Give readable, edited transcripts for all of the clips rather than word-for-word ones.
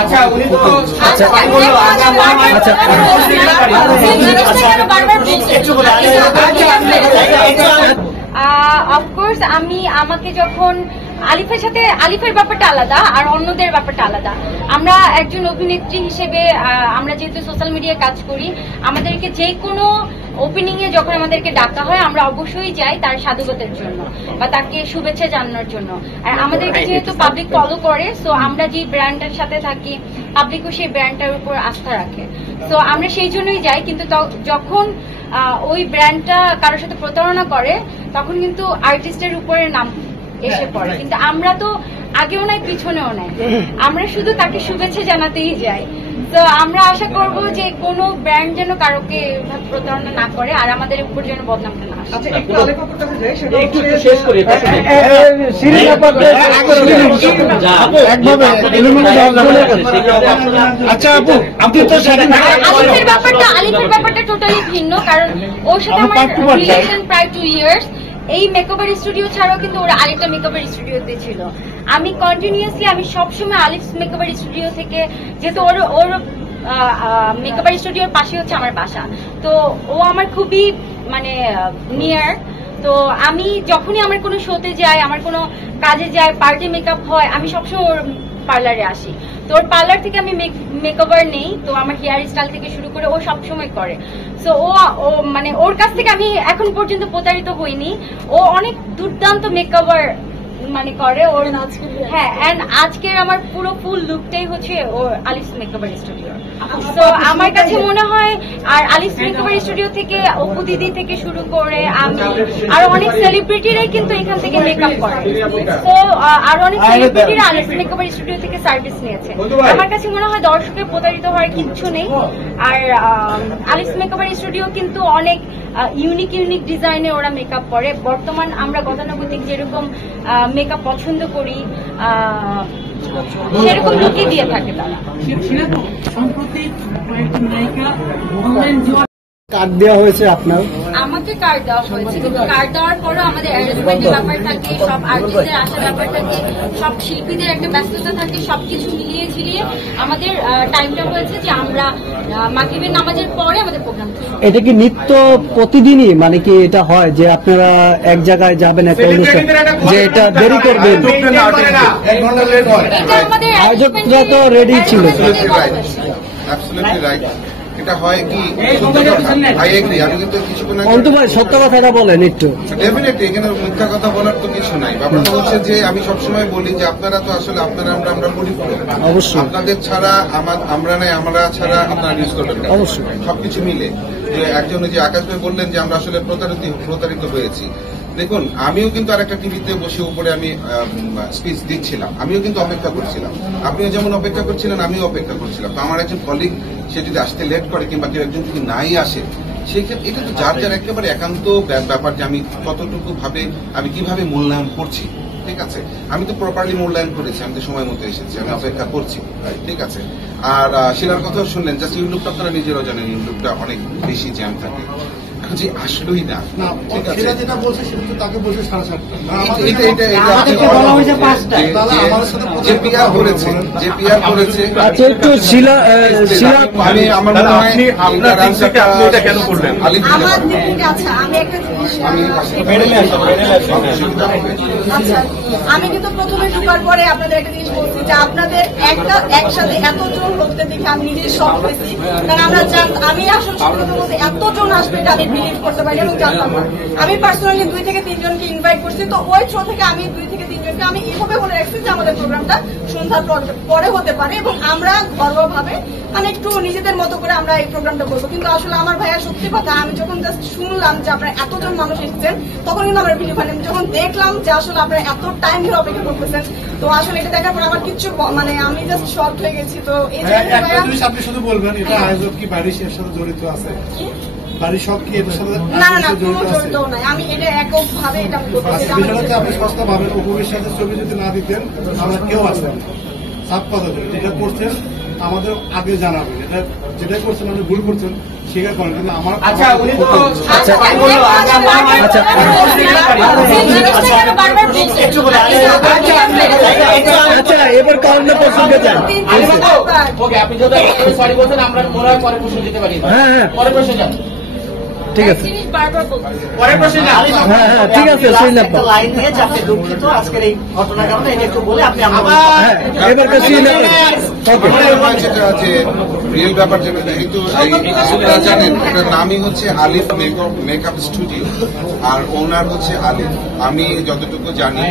আচ্ছা উনি তো অফকোর্স আমাকে যখন আলিফের ব্যাপারটা আলাদা আর অন্যদের ব্যাপারটা আলাদা। আমরা একজন অভিনেত্রী হিসেবে আমরা যেহেতু সোশ্যাল মিডিয়ায় কাজ করি, আমাদেরকে যে কোনো ওপেনিং এ যখন আমাদেরকে ডাকা হয় আমরা অবশ্যই যাই তার সাধুবাদের জন্য বা তাকে শুভেচ্ছা জানানোর জন্য। আর আমাদেরকে যেহেতু পাবলিক ফলো করে, সো আমরা যে ব্র্যান্ডের সাথে থাকি পাবলিকও সেই ব্র্যান্ডটার উপর আস্থা রাখে, সো আমরা সেই জন্যই যাই। কিন্তু যখন ওই ব্র্যান্ডটা কারোর সাথে প্রতারণা করে তখন কিন্তু আর্টিস্টের উপরে নাম এসে পড়ে। কিন্তু আমরা তো আগেও নাই পিছনেও নাই, আমরা শুধু তাকে শুভেচ্ছা জানাতেই যাই। তো আমরা আশা করব যে কোনো ব্র্যান্ড যেন কারোকে প্রতারণা না করে আর আমাদের উপর যেন বদনামটা না আসে। আলিফের ব্যাপারটা টোটালি ভিন্ন, কারণ ওর সাথে আমার রিলেশন প্রায় 2 ইয়ার্স। এই মেকওভার স্টুডিও ছাড়াও কিন্তু ওরা আরেকটা মেকওভার স্টুডিওতে ছিল। আমি কন্টিনিউয়াসলি আমি সবসময় আলিফ মেকওভার স্টুডিও থেকে, যেহেতু ওর মেকওভার স্টুডিওর পাশে হচ্ছে আমার বাসা, তো ও আমার খুবই মানে নিয়ার। তো আমি যখনই আমার কোনো শোতে যাই, আমার কোনো কাজে যাই, পার্টি মেকআপ হয়, আমি সবসময় ওর পার্লারে আসি। তো ওর পার্লার থেকে আমি মেকওভার নেই, তো আমার হেয়ার স্টাইল থেকে শুরু করে ও সবসময় করে। সো ও মানে ওর কাছ থেকে আমি এখন পর্যন্ত প্রতারিত হইনি। ও অনেক দুর্দান্ত মেকওভার মানে করে ওর। হ্যাঁ, এন্ড আজকের আমার পুরো ফুল লুকটাই হচ্ছে ওর আলিফ মেকওভার স্টুডিও। তো আমার কাছে মনে হয় আর আলিফ মেকওভার স্টুডিও থেকে অপু দিদি থেকে শুরু করে আমি আর অনেক সেলিব্রিটিরাই কিন্তু এখান থেকে মেকআপ করে। তো আর অনেক সেলিব্রিটিরা আলিফ মেকওভার স্টুডিও থেকে সার্ভিস নিয়েছে। আমার কাছে মনে হয় দর্শকের প্রতারিত হওয়ার কিচ্ছু নেই। আর আলিফ মেকওভার স্টুডিও কিন্তু অনেক ইউনিক ডিজাইনে ওরা মেকআপ করে। বর্তমান আমরা গতানুগতিক যেরকম মেকআপ পছন্দ করি সেরকম লুকই দিয়ে থাকে তারা। কার্ড দেওয়া হয়েছে আপনার? আমাকে কার্ড দেওয়া হয়েছে, কিন্তু কার্ড দেওয়ার পরও আমাদের অ্যারেঞ্জমেন্টের ব্যাপার থাকে, সব আর্টিস্টদের আসার ব্যাপার থাকে, সব শিল্পীদের একটা ব্যস্ততা থাকে, সবকিছু মিলিয়ে ঝিলিয়ে আমাদের টাইমটা হয়েছে যে আমরা মাগরিবের নামাজের পরে আমাদের প্রোগ্রাম। এটা কি নিত্য প্রতিদিনই মানে কি এটা হয় যে আপনারা এক জায়গায় যাবেন একটা অনুষ্ঠান যে এটা দেরি করবেন? আয়োজকরা তো রেডি ছিল। এটা হয় কি আমি কিন্তু কিছুক্ষণ অন্তু ভাই সত্য কথাটা বলেন একটু। ডেফিনেটলি এখানে মিথ্যা কথা বলার তো কিছু নাই। ব্যাপারটা হচ্ছে যে আমি সবসময় বলি যে আপনারা তো আসলে আমরা পরিপূর্ণ, অবশ্যই আপনাদের ছাড়া আমরা নাই, আমরা ছাড়া আপনারা ইউজ করবেন না, অবশ্যই সবকিছু মিলে। যে একজন যে আকাশ ভাই বললেন যে আমরা আসলে প্রতারিত হয়েছি, দেখুন আমিও কিন্তু আরেকটা টিভিতে বসে উপরে আমি স্পিচ দিচ্ছিলাম, আমিও কিন্তু অপেক্ষা করছিলাম। আপনিও যেমন অপেক্ষা করছিলেন আমিও অপেক্ষা করছিলাম। তো আমার একজন কলিগ সে যদি আসতে লেট করে কিংবা কেউ একজন যদি নাই আসে, সেক্ষেত্রে এটা তো যার একেবারে একান্ত ব্যাপার যে আমি কতটুকু ভাবে আমি কিভাবে মূল্যায়ন করছি। ঠিক আছে, আমি তো প্রপারলি মূল্যায়ন করেছি, আমি তো সময় মতো এসেছি, আমি অপেক্ষা করছি। ঠিক আছে, আর শিলার কথাও শুনলেন, জাস্ট ইউটিউবটা আপনারা নিজেরাও জানেন ইউটিউবটা অনেক বেশি জ্যাম থাকে, যে আসলোই না। ঠিক আছে, যেটা বলছে সেটা তো তাকে বলছে 7:30। যে পিআর করেছে একটু শিলা আমি আমার মনে হয় আপনার আনসারটা এটা কেন করলেন আলিফ? আমি কিন্তু প্রথমে ঢোকার পরে আপনাদের একটা জিনিস বলছি যে আপনাদের একসাথে এতজন লোকতে দেখে আমি নিজের শক হয়েছি। কারণ আমি আসলে সত্যি বলতে এতজন আসবে এটা আমি বিলিভ করতে পারি এবং জানতাম না। আমি পার্সোনালি 2 থেকে 3 জনকে ইনভাইট করছি। তো ওই থ্রো থেকে আমি 2 থেকে 3 জনকে আমি এইভাবে বলে রাখছি যে আমাদের প্রোগ্রামটা সন্ধ্যার পরে হতে পারে এবং আমরা ঘরোয়াভাবে মানে একটু নিজেদের মতো করে আমরা এই প্রোগ্রামটা করবো। কিন্তু আসলে আমার ভাইয়া সত্যি কথা, আমি যখন জাস্ট শুনলাম যে আপনারা এতজন মানুষ এসেছেন তখন কিন্তু আমার বিলিভ হয়নি। যখন দেখলাম যে আসলে আপনারা এত টাইম ধরে অপেক্ষা করতেছেন, তো আসলে এটা দেখার পর আমার কিচ্ছু মানে আমি জাস্ট শক হয়ে গেছি। তো এই আপনি শুধু বলবেন এটা আয়োজক কি বাড়ির সাথে জড়িত আছে? বাড়ির সব কি এটার সাথে না জড়িত নাই, আমি এটা এককভাবে এটা করতেছি। আপনি সস্তা ভাবেন উপবের সাথে ছবি যদি না দিতেন আমরা কেউ আসবেন। সাফ কথা বলি, যেটা করছেন আমাদের আগে জানাবেন, এটা যেটাই করছেন আপনি ভুল করছেন স্বীকার করেন, কিন্তু আমার আচ্ছা উনি তো আচ্ছা, আচ্ছা। একটু বলে আচ্ছা, এবার কাউন্টার প্রসঙ্গে যান। ওকে, আপনি যদি সরি বলছেন আমরা মনে হয় পরে প্রশ্ন দিতে পারি। হ্যাঁ, হ্যাঁ। পরে প্রশ্ন যান, ঠিক আছে, পরে প্রশ্ন যান। হ্যাঁ, হ্যাঁ, ঠিক আছে, শ্রীনাথ বাবু। লাইন দিয়ে যে আপনি দুঃখিত আজকের এই ঘটনার কারণে এটা একটু বলে আপনি হ্যাঁ, এবার শ্রীনাথ বাবু। ওকে। আমার মনে হয় যেটা যে রিয়েল ব্যাপার যেটা, যেহেতু আপনারা জানেন এটার নামই হচ্ছে আলিফ মেকআপ স্টুডিও, আর ওনার হচ্ছে আলিফ। আমি যতটুকু জানি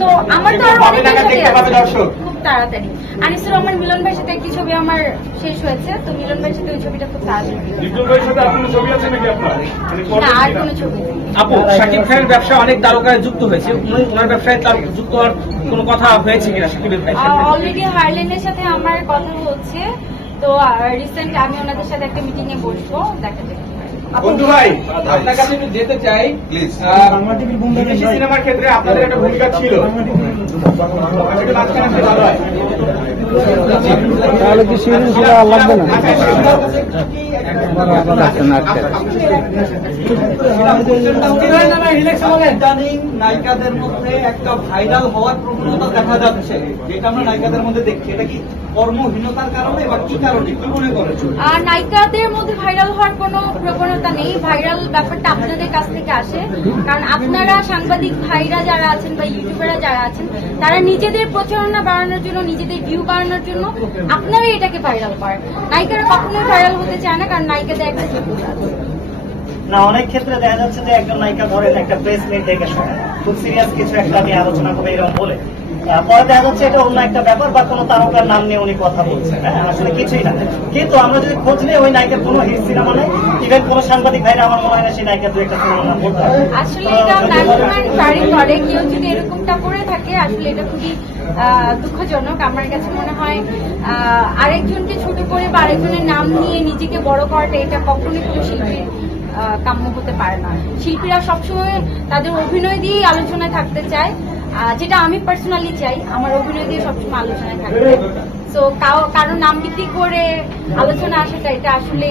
তো আমার তো আরো অনেক ছবি আছে খুব তাড়াতাড়ি। আনিসুর রহমান মিলন ভাইয়ের সাথে একটি ছবি আমার শেষ হয়েছে, তো মিলন ভাইয়ের সাথে ওই ছবিটা খুব তাড়াতাড়ি। না, আর কোনো ছবি নেই। আপু, শাকিব খানের ব্যবসা অনেক তারকায় যুক্ত হয়েছে, ওনার ব্যবসায় তার যুক্ত হওয়ার কোনো কথা হয়েছে কিনা শাকিবের ভাই? অলরেডি হারল্যান্ডের সাথে আমার কথা হচ্ছে, তো রিসেন্ট আমি ওনাদের সাথে একটা মিটিং এ বসবো, দেখা যাক। বন্ধু ভাই, আপনার কাছে একটু যেতে চাই, প্লিজ। বিদেশি সিনেমার ক্ষেত্রে আপনাদের একটা ভূমিকা ছিল, সেটা মাঝখানে আসলে ভালো হয়। তাহলে কি শিরিন সেটা লাগবে না? ইদানিং নায়িকাদের মধ্যে একটা ভাইরাল হওয়ার প্রবণতা দেখা যাচ্ছে, যেটা আমরা নায়িকাদের মধ্যে দেখছি। এটা কি কর্মহীনতার কারণে বা কি কারণে, কি মনে করেন? নায়িকাদের মধ্যে ভাইরাল হওয়ার কোনো প্রবণতা নেই। ভাইরাল ব্যাপারটা আপনাদের কাছ থেকে আসে, কারণ আপনারা সাংবাদিক ভাইরা যারা আছেন বা ইউটিউবাররা যারা আছেন, তারা নিজেদের প্রচারণা বাড়ানোর জন্য, নিজেদের ভিউ বাড়ানোর জন্য আপনারা এটাকে ভাইরাল করেন। নায়িকারা কখনোই ভাইরাল হতে চায় না, কারণ নায়িকাদের একটা যোগ্যতা আছে। না, অনেক ক্ষেত্রে দেখা যাচ্ছে যে একজন নায়িকা ধরেন একটা প্রেস মিট ডেকে শোনে, খুব সিরিয়াস কিছু একটা নিয়ে আলোচনা করে এরকম বলে, পরে দেখা যাচ্ছে এটা অন্য একটা ব্যাপার বা কোনো তারকার নাম নিয়ে উনি কথা বলছেন। হ্যাঁ, আসলে কিছুই না। কিন্তু আমরা যদি খোঁজ নিই ওই নায়িকার কোনো হিট সিনেমা নেই, ইভেন কোনো সাংবাদিক ভাইরা আমার মনে হয় না সেই নায়িকার দু একটা সিনেমা নাম বলতে পারে। আসলে এটা ম্যানেজমেন্ট ভ্যারি করে, কেউ যদি এরকমটা করে থাকে আসলে এটা খুবই দুঃখজনক। আমার কাছে মনে হয় আরেকজনকে ছোট করে বা আরেকজনের নাম নিয়ে নিজেকে বড় করাটা এটা কখনোই কোনো শিল্পীর কাম্য হতে পারে না। শিল্পীরা সবসময় তাদের অভিনয় দিয়েই আলোচনায় থাকতে চায়, যেটা আমি পার্সোনালি চাই, আমার অভিনয় দিয়ে সবসময় আলোচনায় থাকবে। তো কারো নাম বিক্রি করে আলোচনা আসাটা এটা আসলে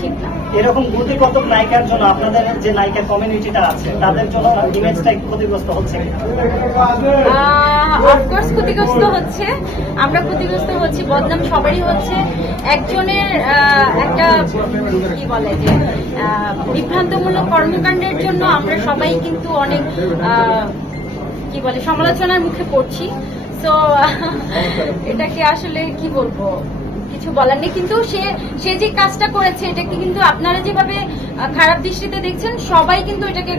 ঠিক না। এরকম গুটিকতক নায়িকার জন্য আপনাদের যে নায়িকা কমিউনিটিটা আছে তাদের জন্য ইমেজটা একটু ক্ষতিগ্রস্ত হচ্ছে কিনা? অফকোর্স ক্ষতিগ্রস্ত হচ্ছে, আমরা ক্ষতিগ্রস্ত হচ্ছি, বদনাম সবারই হচ্ছে। একজনের একটা কি বলে যে বিভ্রান্তমূলক কর্মকাণ্ডের জন্য আমরা সবাই কিন্তু অনেক কি বলে সমালোচনার মুখে পড়ছি। তো এটাকে আসলে কি বলবো, কিছু বলার নেই। কিন্তু সে যে কাজটা করেছে এটাকে কিন্তু আপনারা যেভাবে খারাপ দৃষ্টিতে দেখছেন, সবাই কিন্তু এটাকে